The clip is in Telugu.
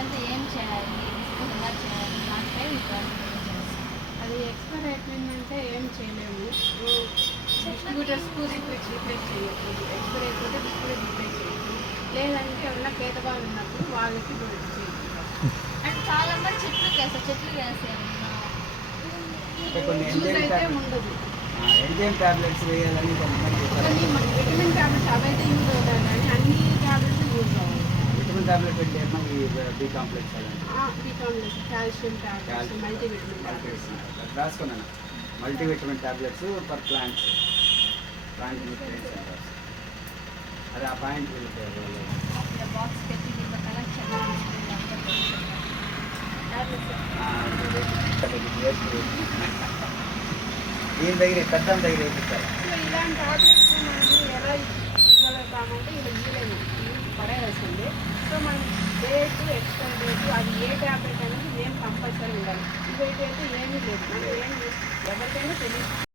అంటే ఏం చేయాలి? ఎలా చేయాలి? దానిపై మీకు అది ఎక్స్పైర్ అయిపోయిందంటే ఏం చేయలేము. డిస్ట్రిబ్యూటర్స్కు రీప్లేస్ చేయొచ్చు. ఎక్స్పైర్ అయిపోతే డిస్ట్రిబ్యూటర్ రీప్లేస్ చేయొచ్చు. లేదంటే ఎవరైనా పేదవాళ్ళు ఉన్నప్పుడు వాళ్ళకి డొనేట్ చేయొచ్చు. అంటే చాలా మంది చెట్లు వేసేయాలి అంటే కొన్ని యూజ్ అయితే ఉండదు. ఎంజైమ్ టాబ్లెట్స్ వేయాలని కొంతమంది కానీ మన విటమిన్ టాబ్లెట్స్ అవైతే యూజ్ అవుతాయి కానీ అన్ని టాబ్లెట్స్ యూజ్ అవ్వవు. విటమిన్ టాబ్లెట్ అంటే ఏమో ఈ బి కాంప్లెక్స్ అలాంటి B complex, calcium tablets, multivitamin tablets. రాసుకున్నాను multivitamin tablets for plants plant nutrients అంటారు. అది ఆ పాయింట్ బాక్స్ పెట్టి దీంట్లో కలెక్ట్ దీని దగ్గర పెద్ద దగ్గర వేపిస్తారు. సో ఇలాంటి టాబ్లెట్స్ మనము ఎలా ఇవ్వగలుగుతామంటే ఇలా ఇవ్వలేము, పడేయాల్సిందే. సో మనం డేటు, ఎక్స్పైరీ డేటు, అది ఏ ట్యాబ్లెట్ అనేది మేము కంపల్సరీ ఉండాలి. ఇవైతే ఏమీ లేదు, మనం ఎవరికైనా తెలియదు.